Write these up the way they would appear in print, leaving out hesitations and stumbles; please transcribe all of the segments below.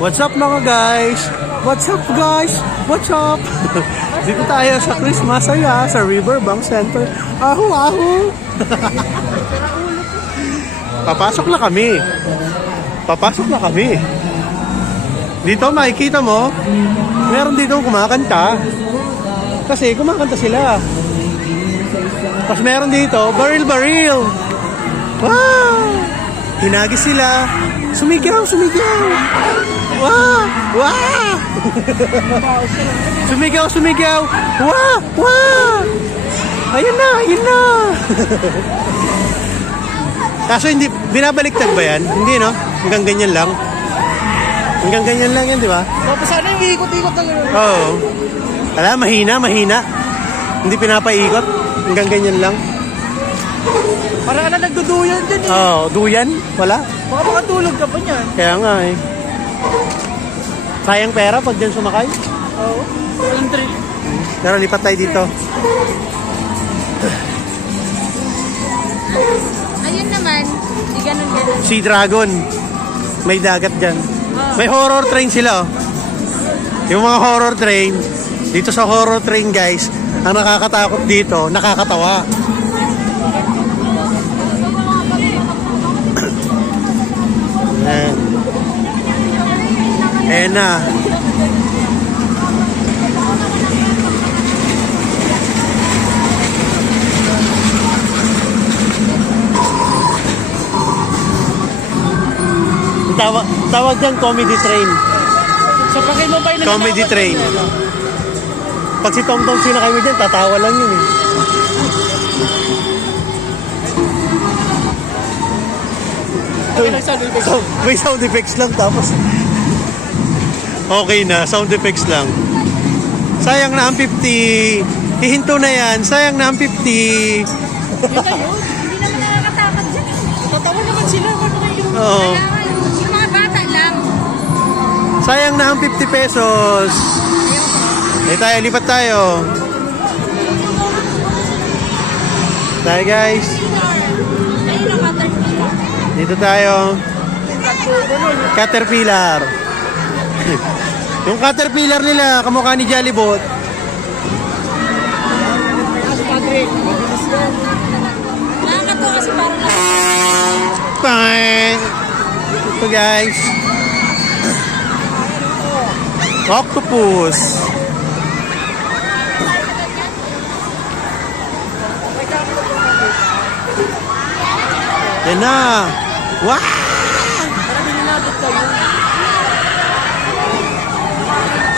What's up mga guys? What's up guys? What's up? Dito tayo sa Chris Masaya sa Riverbank Center. Ahu ahu. Papasok na kami. Papasok na kami. Dito makikita mo, meron dito kumakanta. Kasi kumakanta sila. Tapos meron dito, baril. Wow! Hinagis sila. Sumigaw. Wow! Wow! Sumigaw. Wow! Ayun na. Kaso hindi, binabaliktad ba yan? Hindi, no? Hanggang ganyan lang. Yan, di ba? Tapos sana yung ikot-ikot na gano'n. Oo. Wala, mahina. Hindi pinapaikot. Hanggang ganyan lang. Parang ka na nagduduyan dyan eh. Oo, duyan? Wala. Baka makatulog ka pa niyan. Kaya nga eh. Sayang pera pag dyan sumakay. Oo. Walang drill. Pero lipat tayo dito. Ayun naman, di ganun. Sea Dragon. May dagat dyan. May horror train sila oh. Yung mga horror train, dito sa horror train guys, ang nakakatakot dito, nakakatawa. Ayan na. Tawag dyan comedy train. Sa pakimabay na Comedy train. Pag si Tom sinakay mo dyan, tatawa lang yun eh. May sound effects lang tapos okay na, sound effects lang. Sayang na ang 50. Hihinto na yan, sayang na ang 50. Hindi naman nakakatakot dyan. Tatawa naman sila. Oo. Yung mga bata lang. Sayang na ang 50 pesos. Lipat tayo. Tayo guys. Ayun ang caterpillar. Dito tayo. Caterpillar. Yung Caterpillar nila, kamukha ni Jollibot. Nakakatawa kasi parang Bye! Ito guys. Octopus. Yan na. Wow!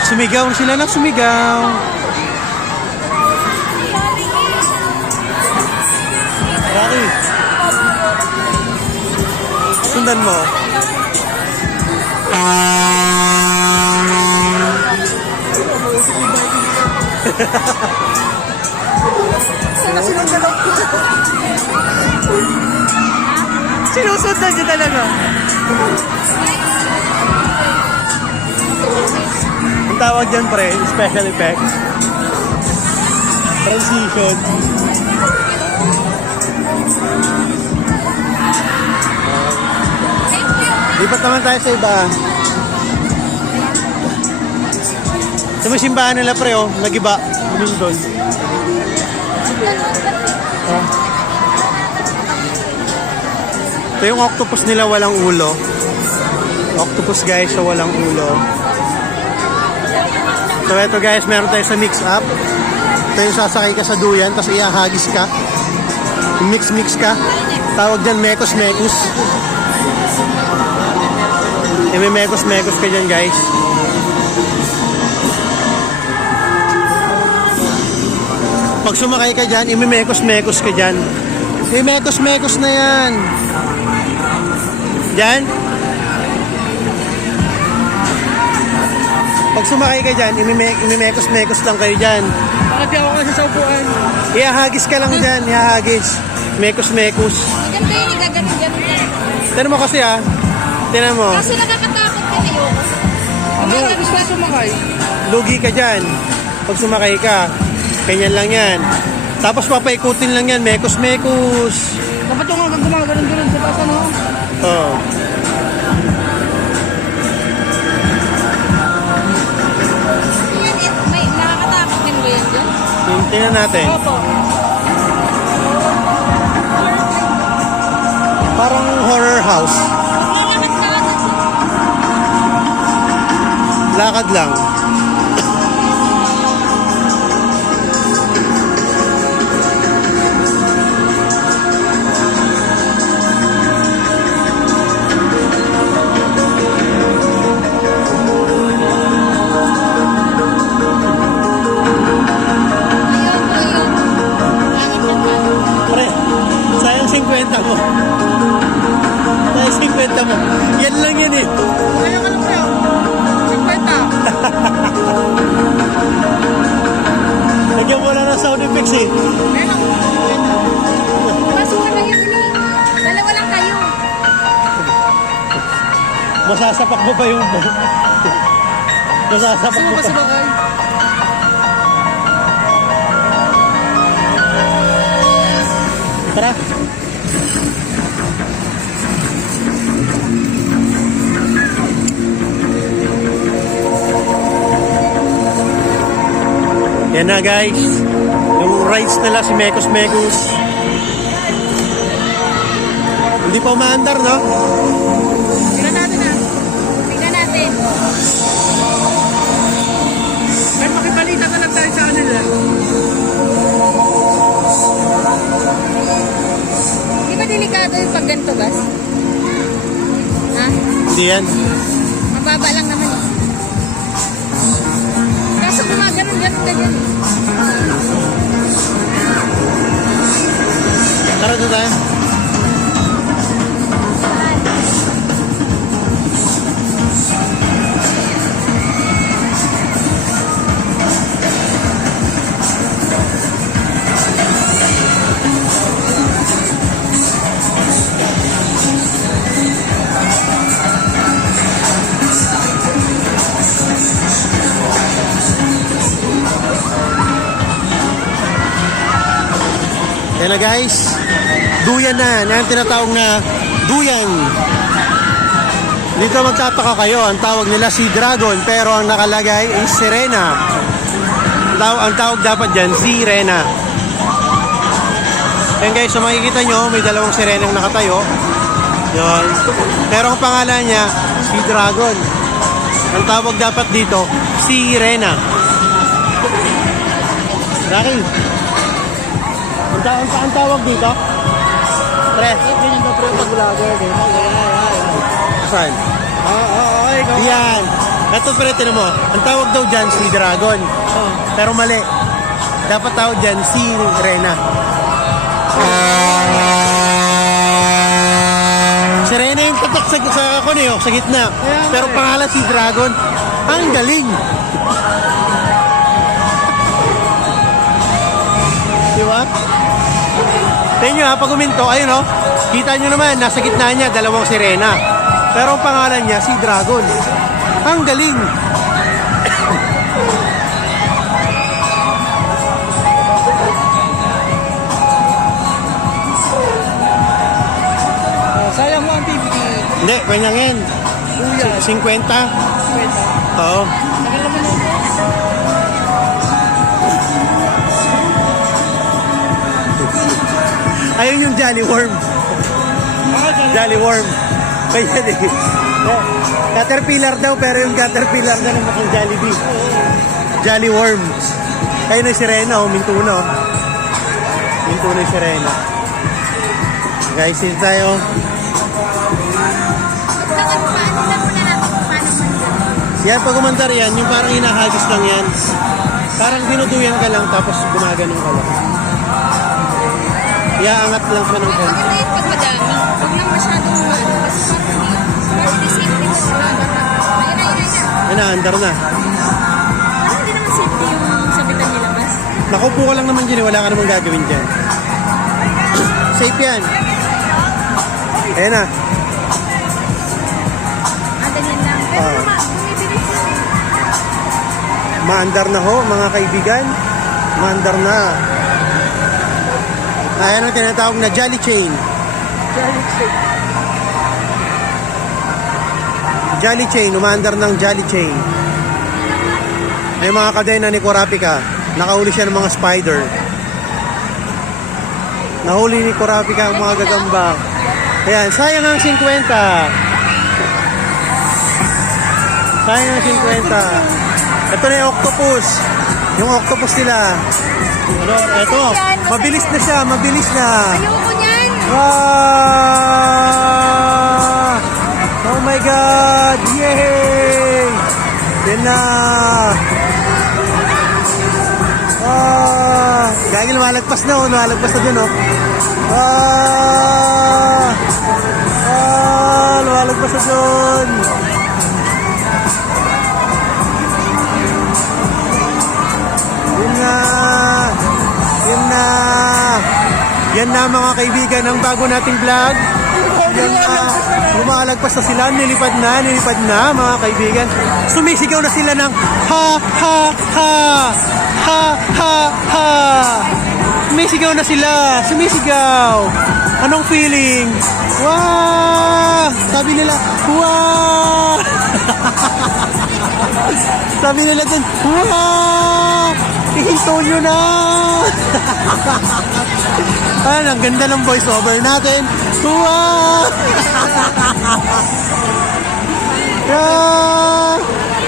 Sumigaw sila na sumigaw. Rocky. Sundan mo. Sinusundan niya talaga. Ang tawag dyan pre, special effects. Transition. Lipat naman tayo sa iba. Sa may simbahan nila pre oh, nag-iba. Doon. Ito yung octopus nila walang ulo. Octopus guys, so walang ulo. So eto guys, meron tayo sa mix up. Ito yung sasakay ka sa duyan, tapos iahagis ka. Mix ka. Tawag dyan mekos. May mekos ka dyan guys. Pag sumakay ka dyan, imimekos ka dyan. Imimekos na yan. Dyan. Pag sumakay ka dyan, imimekos lang kayo dyan. Bakit di ako kasi sa upuan? Ihahagis ka lang dyan, ihahagis. Mekos. Maganda yun, gaganon. Tignan mo kasi ah. Tignan mo. Kasi nakakatakot din eh. Ano nga gusto na sumakay? Lugi ka dyan. Pag sumakay ka, ganyan lang yan. Tapos papaikutin lang yan, mekos. Dapat yung hanggang gumaganon sa taas ano? Oh. Tingnan natin. Opo. Parang horror house. Lakad lang. Pre, sayang 50 mo. Sayang 50 mo. Yan lang yan eh. Kaya ka lang kayo. 50. Lagyan mo lang ng sound effects eh. Ayun lang. Basura lang yun eh. Dalawa lang kayo. Masasapak mo pa yung... Masasapak Gusto mo mo ba pa. sumakay? Tara. Yan na guys. Yung rides nila si Mekos Mekos. Hindi pa umaandar, no? Tingnan natin ah. Tingnan natin. Kahit makibalita ka lang tayo sa kanila. Di ba delikado yung pag ganito, Bas? Ha? Hindi yan. Mababa lang naman eh. Kaso gumaganon ka dyan eh. Tara doon tayo. Yan na guys. Duyan na. Yan ang tinatawag na duyan. Dito magtataka kayo. Ang tawag nila si Dragon. Pero ang nakalagay ay Sirena. Ang tawag dapat dyan, Sirena. Yan guys, so makikita nyo, may dalawang sirenang nakatayo. Yan. Pero ang pangalan niya, si Dragon. Ang tawag dapat dito, Sirena. Rocky. Ang tawag dito? Pre. Ganyan ba pre pag vlogger? Saan? Ikaw. Yan. Ito pre, tinan mo. Ang tawag daw dyan, si Dragon. Pero mali. Dapat tawag dyan, si Rena. Si Rena yung tatak sa gitna. Pero pangalan si Dragon. Ang galing. Diba? Tingnan nyo ha, pag uminto, ayun o. Kita nyo naman, nasa gitna niya, dalawang sirena. Pero ang pangalan niya, si Dragon. Ang galing. Sayang mo ang TV. Hindi, kanyang yan. Kuya. 50. Oo. Tagal naman yun. Ayun yung Jolly Worm. Jolly Worm. Kaya eh. Caterpillar daw, pero yung Caterpillar na naman yung Jollibee. Jolly Worm. Kaya na si Rena, minto na. Minto na yung sirena. Guys, dito tayo. Yan, pag umandar yan, yung parang hinahagis lang yan. Parang dinuduyan ka lang, tapos gumaganong ka lang. Iaangat lang siya ng konti. Maganda yung pagmadami. Huwag lang masyadong maano. Kasi parang disipin na sila. Ayun na. Yan na, andar na. Parang hindi naman safety yung sabitan nila, Bas. Nakaupo ka lang naman dyan, wala ka namang gagawin dyan. Safe yan. Ayan na. Ganyan lang. Pero bumibilis yun eh. Maandar na ho, mga kaibigan. Maandar na. Ayan ang tinatawag na Jolly Chain. Jolly Chain, umaandar ng Jolly Chain. May mga kadena ni Kurapika. Nakahuli siya ng mga spider. Nahuli ni Kurapika ang mga gagamba. Ayan, sayang ang 50. Sayang ang 50. Ito na yung octopus. Yung octopus nila. Ano, ito. Mabilis na siya, mabilis na. Ayoko niyan. Ah! Oh my God! Yay! Yan na! Ah! Gagi, lumalagpas na, oh. Lumalagpas na dun, oh. Ah! Ah! Lumalagpas na dun. Yan na! Yan na! Yan na mga kaibigan, ang bago nating vlog. Yan na. Lumalagpas na sila, nilipad na mga kaibigan. Sumisigaw na sila ng ha, ha, ha, ha, ha, ha. Sumisigaw na sila, sumisigaw. Anong feeling? Wow! Sabi nila, wow! Sabi nila dun, wow! Ihinto nyo na! Ang ganda ng voice over natin. Wow! Yeah!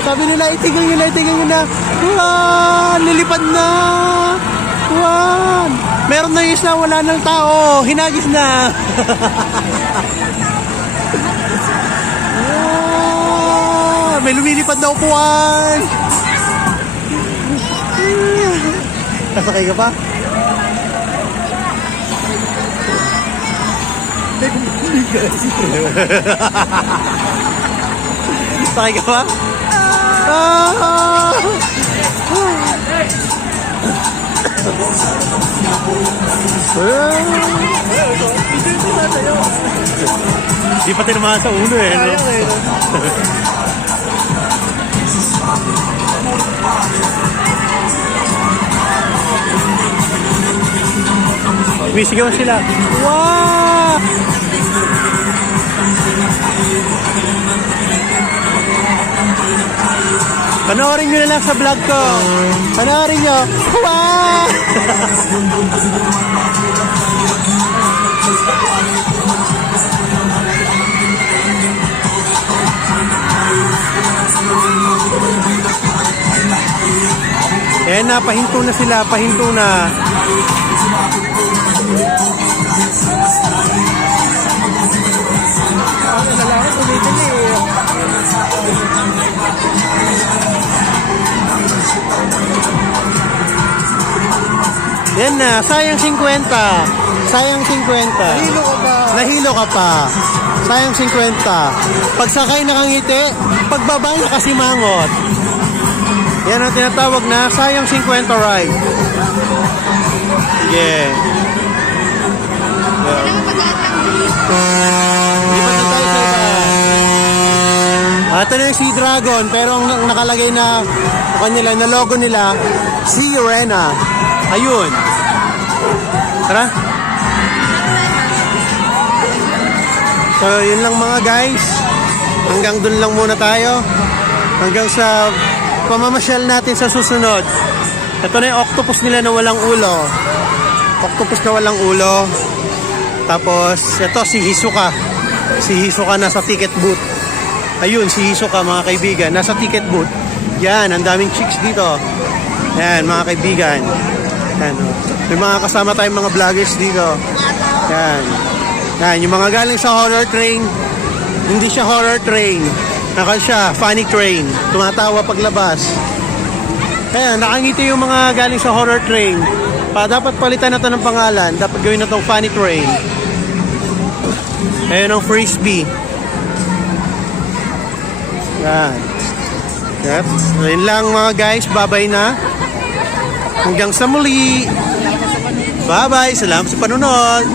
Sabi nila, itigil nyo na. Wow! Lilipad na! Wow! Meron na yung isa, wala ng tao. Hinagis na. Wow! May lumilipad na upuan. Kasakay ka pa? Sakay ka pa? Ah! Di pa tinamaan sa ulo eh. No? Misigaw sila. Wow! Panoorin nyo na lang sa vlog ko. Panoorin nyo. Wow! Ayan na, pahinto na sila. Pahinto na. Lalaki, tuloy-tuloy eh. Yan na, sayang 50. Sayang 50. Hilo ka ba? Nahilo ka pa. Sayang 50. Pagsakay nakangiti, pagbaba nakasimangot. Yan ang tinatawag na sayang 50 ride. Yeah. Kailangan pag-aatang. Lipat na tayo sa iba. Ito na yung Sea Dragon, pero ang nakalagay na kanila, na logo nila, Sea Arena. Ayun. Tara. So, yun lang mga guys. Hanggang dun lang muna tayo. Hanggang sa pamamasyal natin sa susunod. Ito na yung octopus nila na walang ulo. Octopus na walang ulo. Tapos, ito si Hisoka. Si Hisoka nasa ticket booth. Ayun, si Hisoka mga kaibigan. Nasa ticket booth. Yan, ang daming chicks dito. Yan, mga kaibigan. Yan, oh. May mga kasama tayong mga vloggers dito. Yan. Yan, yung mga galing sa horror train. Hindi siya horror train. Nakal siya, funny train. Tumatawa paglabas. Ayan, nakangiti yung mga galing sa horror train. Dapat palitan na ito ng pangalan. Dapat gawin na itong funny train. Ayan ang frisbee. Yan. Yep. So, yun lang mga guys. Bye-bye na. Hanggang sa muli. Bye-bye. Salamat sa panunod.